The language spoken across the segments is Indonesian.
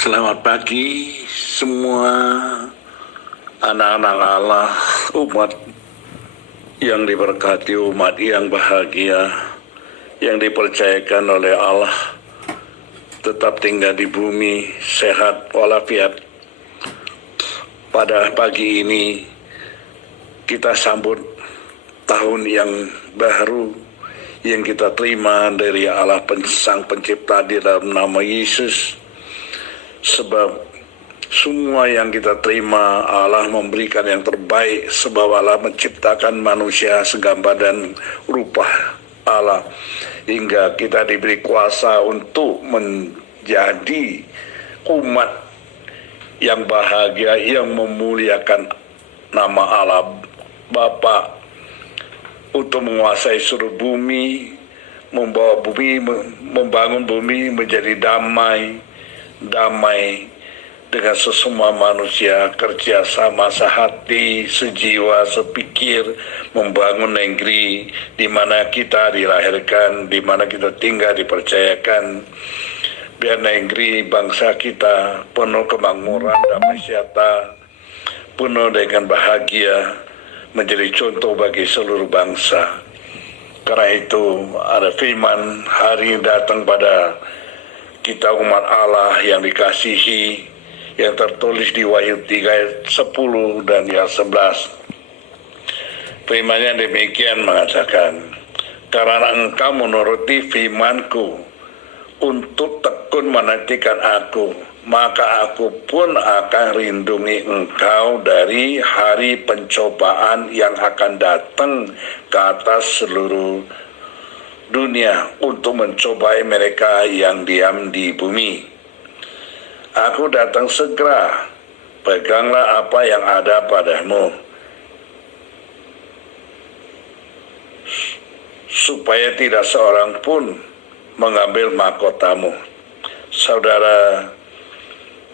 Selamat pagi semua anak-anak Allah, umat yang diberkati, umat yang bahagia, yang dipercayakan oleh Allah tetap tinggal di bumi, sehat walafiat. Pada pagi ini kita sambut tahun yang baru yang kita terima dari Allah Sang Pencipta di dalam nama Yesus. Sebab semua yang kita terima Allah memberikan yang terbaik, sebab Allah menciptakan manusia segambar dan rupa Allah, hingga kita diberi kuasa untuk menjadi umat yang bahagia, yang memuliakan nama Allah Bapa, untuk menguasai seluruh bumi, membawa bumi, membangun bumi menjadi damai dengan sesama manusia, kerja sama sehati, sejiwa, sepikir, membangun negeri di mana kita dilahirkan, di mana kita tinggal, dipercayakan. Biar negeri bangsa kita penuh kemakmuran, damai sejahtera, penuh dengan bahagia, menjadi contoh bagi seluruh bangsa. Karena itu ada firman hari ini datang pada kita umat Allah yang dikasihi, yang tertulis di Wahyu 3 ayat 10 dan ayat 11. Firman-Nya demikian mengatakan, karena engkau menuruti firman-Ku untuk tekun menantikan Aku, maka Aku pun akan lindungi engkau dari hari pencobaan yang akan datang ke atas seluruh dunia untuk mencobai mereka yang diam di bumi. Aku datang segera, peganglah apa yang ada padamu, supaya tidak seorang pun mengambil mahkotamu. Saudara,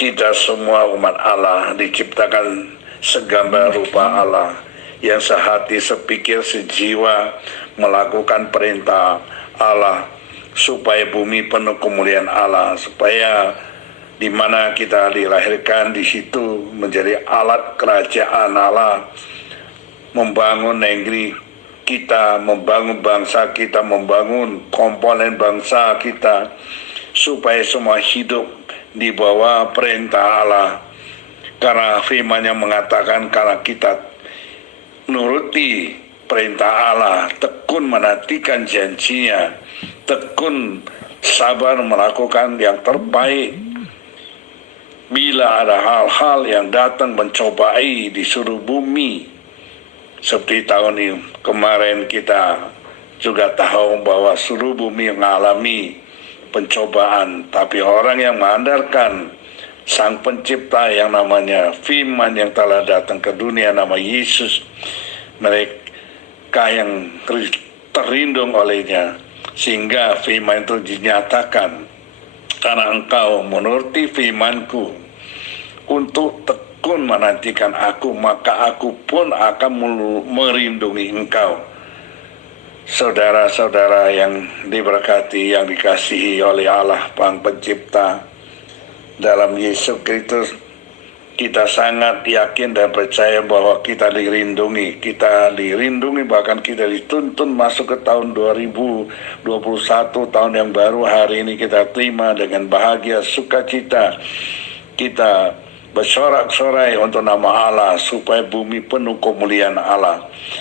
kita semua umat Allah diciptakan segambar rupa Allah, yang sehati, sepikir, sejiwa, melakukan perintah Allah, supaya bumi penuh kemuliaan Allah, supaya di mana kita dilahirkan di situ menjadi alat kerajaan Allah, membangun negeri kita, membangun bangsa kita, membangun komponen bangsa kita, supaya semua hidup di bawah perintah Allah. Karena firman-Nya mengatakan, kalau kita nuruti perintah Allah, tekun menantikan janjinya, tekun sabar melakukan yang terbaik, bila ada hal-hal yang datang mencobai di seluruh bumi, seperti tahun ini kemarin kita juga tahu bahwa seluruh bumi mengalami pencobaan, tapi orang yang mengandalkan Sang Pencipta yang namanya firman yang telah datang ke dunia, nama Yesus, mereka yang terlindung olehnya, sehingga firman itu dinyatakan, karena engkau menuruti firman-Ku untuk tekun menantikan Aku, maka Aku pun akan melindungi engkau. Saudara-saudara yang diberkati, yang dikasihi oleh Allah Sang Pencipta, dalam Yesus Kristus kita sangat yakin dan percaya bahwa kita dilindungi, bahkan kita dituntun masuk ke tahun 2021, tahun yang baru. Hari ini kita terima dengan bahagia, sukacita. Kita bersorak-sorai untuk nama Allah, supaya bumi penuh kemuliaan Allah,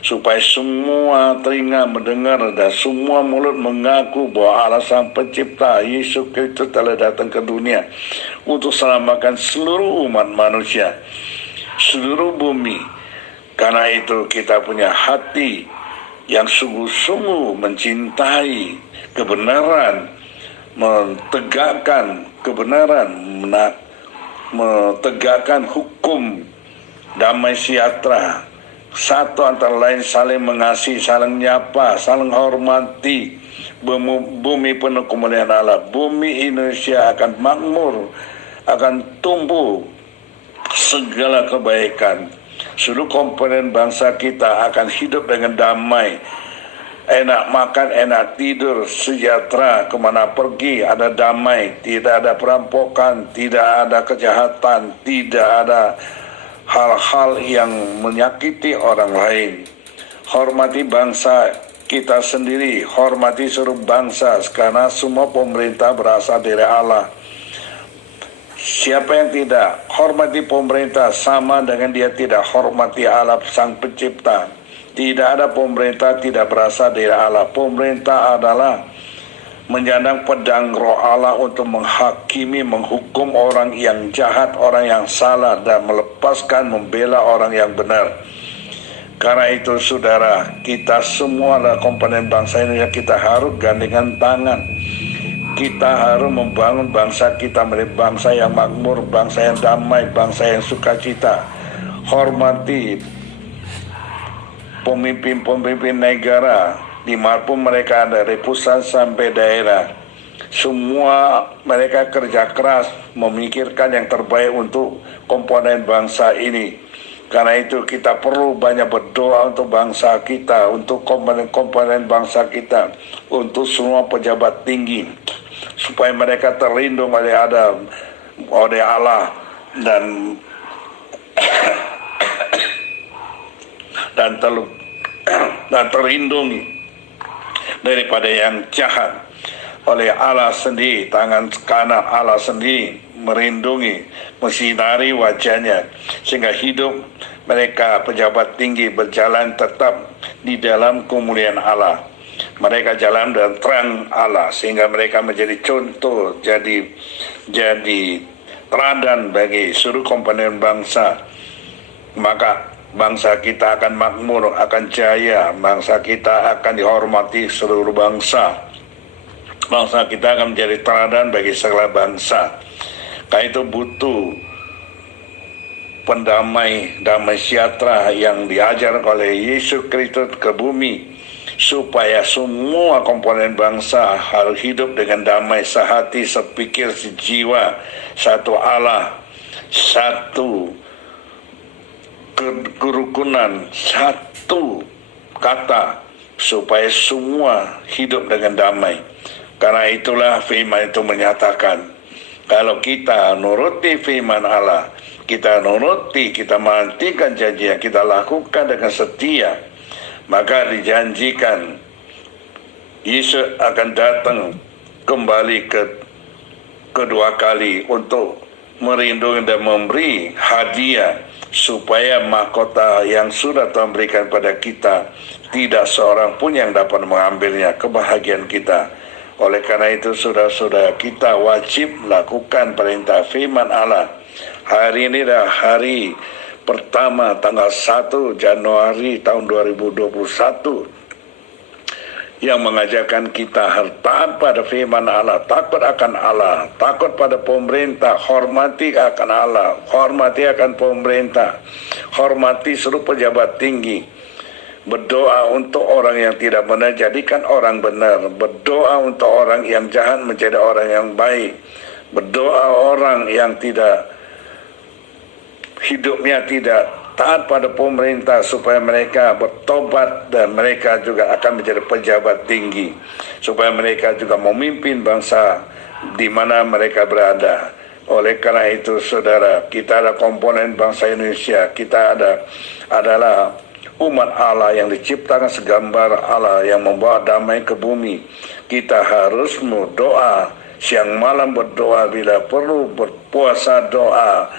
supaya semua telinga mendengar dan semua mulut mengaku bahwa Allah Sang Pencipta, Yesus Kristus telah datang ke dunia untuk selamatkan seluruh umat manusia, seluruh bumi. Karena itu kita punya hati yang sungguh-sungguh mencintai kebenaran, menegakkan kebenaran, menegakkan hukum damai sejahtera, satu antara lain saling mengasihi, saling menyapa, saling hormati. Bumi penuh kemuliaan Allah, bumi Indonesia akan makmur, akan tumbuh segala kebaikan. Seluruh komponen bangsa kita akan hidup dengan damai, enak makan, enak tidur, sejahtera, kemana pergi, ada damai, tidak ada perampokan, tidak ada kejahatan, tidak ada hal-hal yang menyakiti orang lain. Hormati bangsa kita sendiri, hormati seluruh bangsa, karena semua pemerintah berasal dari Allah. Siapa yang tidak hormati pemerintah sama dengan dia tidak hormati Allah Sang Pencipta. Tidak ada pemerintah tidak berasal dari Allah. Pemerintah adalah menyandang pedang roh Allah untuk menghakimi, menghukum orang yang jahat, orang yang salah, dan melepaskan, membela orang yang benar. Karena itu saudara, kita semua adalah komponen bangsa Indonesia, kita harus gandengan tangan. Kita harus membangun bangsa kita menjadi bangsa yang makmur, bangsa yang damai, bangsa yang sukacita. Hormati pemimpin-pemimpin negara dimanapun mereka ada, dari pusat sampai daerah. Semua mereka kerja keras memikirkan yang terbaik untuk komponen bangsa ini. Karena itu kita perlu banyak berdoa untuk bangsa kita, untuk komponen-komponen bangsa kita, untuk semua pejabat tinggi, supaya mereka terlindung oleh Allah dan terlindungi daripada yang jahat oleh Allah sendiri. Tangan kanan Allah sendiri merindungi, mensinari wajahnya, sehingga hidup mereka pejabat tinggi berjalan tetap di dalam kemuliaan Allah. Mereka jalan dalam terang Allah, sehingga mereka menjadi contoh, jadi teladan bagi seluruh komponen bangsa. Maka bangsa kita akan makmur, akan jaya, bangsa kita akan dihormati seluruh bangsa. Bangsa kita akan menjadi teladan bagi segala bangsa. Karena itu butuh damai sejahtera yang diajar oleh Yesus Kristus ke bumi, supaya semua komponen bangsa harus hidup dengan damai, sehati, sepikir, sejiwa, satu Allah, satu kerukunan, satu kata, supaya semua hidup dengan damai. Karena itulah firman itu menyatakan, kalau kita nuruti firman Allah, kita nuruti, kita menantikan janji yang kita lakukan dengan setia, maka dijanjikan Yesus akan datang kembali kedua kali untuk merindungi dan memberi hadiah, supaya mahkota yang sudah Tuhan berikan pada kita, tidak seorang pun yang dapat mengambilnya, kebahagiaan kita. Oleh karena itu saudara-saudara, kita wajib melakukan perintah firman Allah. Hari ini adalah hari pertama, tanggal 1 Januari tahun 2021, yang mengajarkan kita harus taat pada firman Allah, takut akan Allah, takut pada pemerintah, hormati akan Allah, hormati akan pemerintah, hormati seluruh pejabat tinggi. Berdoa untuk orang yang tidak benar, jadikan orang benar. Berdoa untuk orang yang jahat, menjadi orang yang baik. Berdoa orang yang tidak, hidupnya tidak taat pada pemerintah, supaya mereka bertobat dan mereka juga akan menjadi pejabat tinggi, supaya mereka juga memimpin bangsa di mana mereka berada. Oleh karena itu saudara, kita ada komponen bangsa Indonesia, kita adalah umat Allah yang diciptakan segambar Allah, yang membawa damai ke bumi. Kita harus berdoa, siang malam berdoa, bila perlu berpuasa doa.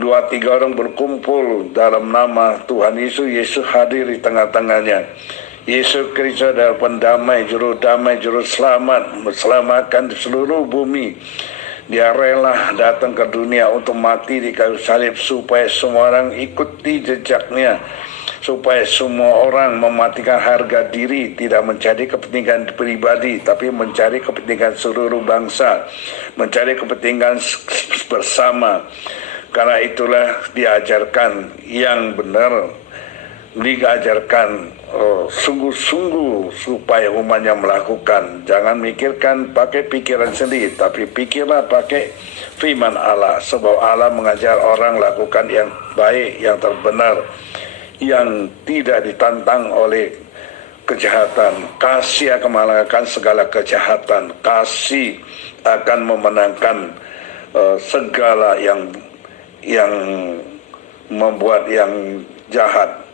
2-3 orang berkumpul dalam nama Tuhan Yesus, Yesus hadir di tengah-tengahnya. Yesus Kristus adalah pendamai, juru damai, juru selamat, menyelamatkan di seluruh bumi. Dia rela datang ke dunia untuk mati di kayu salib, supaya semua orang ikuti jejaknya, supaya semua orang mematikan harga diri, tidak mencari kepentingan pribadi, tapi mencari kepentingan seluruh bangsa, mencari kepentingan bersama. Karena itulah diajarkan yang benar, diajarkan sungguh-sungguh supaya umatnya melakukan. Jangan mikirkan pakai pikiran sendiri, tapi pikirlah pakai firman Allah, sebab Allah mengajar orang lakukan yang baik, yang terbenar, yang tidak ditantang oleh kejahatan, kasih akan mengalahkan segala kejahatan, kasih akan memenangkan segala yang membuat yang jahat.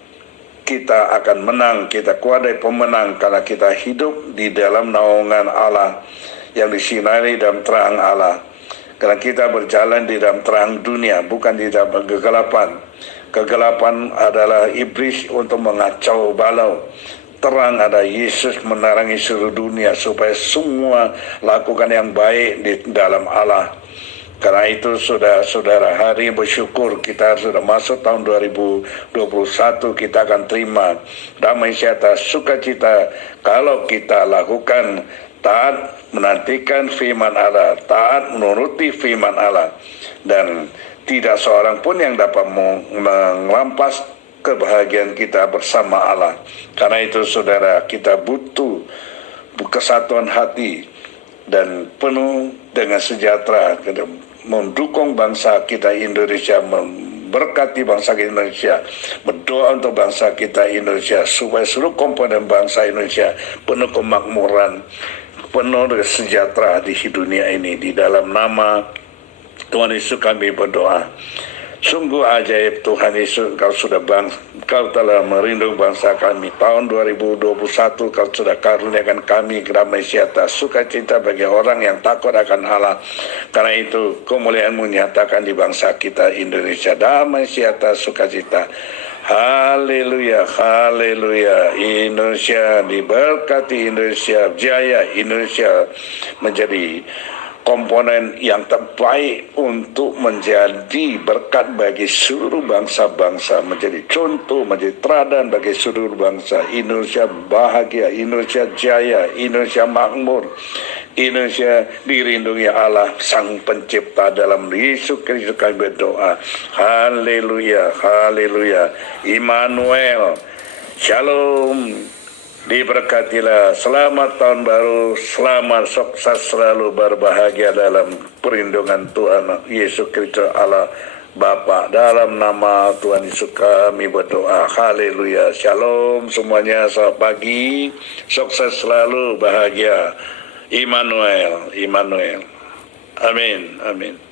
Kita akan menang, kita kuadai pemenang karena kita hidup di dalam naungan Allah yang disinari dalam terang Allah. Karena kita berjalan di dalam terang dunia, bukan di dalam kegelapan. Kegelapan adalah iblis untuk mengacau balau. Terang ada Yesus menerangi seluruh dunia supaya semua lakukan yang baik di dalam Allah. Karena itu saudara-saudara, hari bersyukur kita sudah masuk tahun 2021, kita akan terima damai sejahtera, sukacita kalau kita lakukan taat menantikan firman Allah, taat menuruti firman Allah, dan tidak seorang pun yang dapat merampas kebahagiaan kita bersama Allah. Karena itu saudara, kita butuh kesatuan hati dan penuh dengan sejahtera, mendukung bangsa kita Indonesia, memberkati bangsa kita Indonesia, berdoa untuk bangsa kita Indonesia supaya seluruh komponen bangsa Indonesia penuh kemakmuran, penuh dengan sejahtera di dunia ini. Di dalam nama Tuhan Yesus kami berdoa. Sungguh ajaib Tuhan Yesus, Kau telah merindung bangsa kami. Tahun 2021 Kau sudah karuniakan kami damai sejahtera, sukacita bagi orang yang takut akan Allah. Karena itu kemuliaan-Mu nyatakan di bangsa kita Indonesia, damai sejahtera, sukacita. Haleluya, haleluya. Indonesia diberkati, Indonesia jaya, Indonesia menjadi komponen yang terbaik untuk menjadi berkat bagi seluruh bangsa-bangsa, menjadi contoh, menjadi teladan bagi seluruh bangsa. Indonesia bahagia, Indonesia jaya, Indonesia makmur, Indonesia dirindungi Allah Sang Pencipta. Dalam Yesus Kristus kami berdoa. Haleluya, haleluya. Immanuel, Shalom. Diberkatilah, selamat tahun baru, selamat sukses selalu, berbahagia dalam perlindungan Tuhan Yesus Kristus Allah Bapa. Dalam nama Tuhan Yesus kami berdoa. Haleluya, shalom semuanya, selamat pagi, sukses selalu, bahagia. Immanuel, Immanuel. Amin, amin.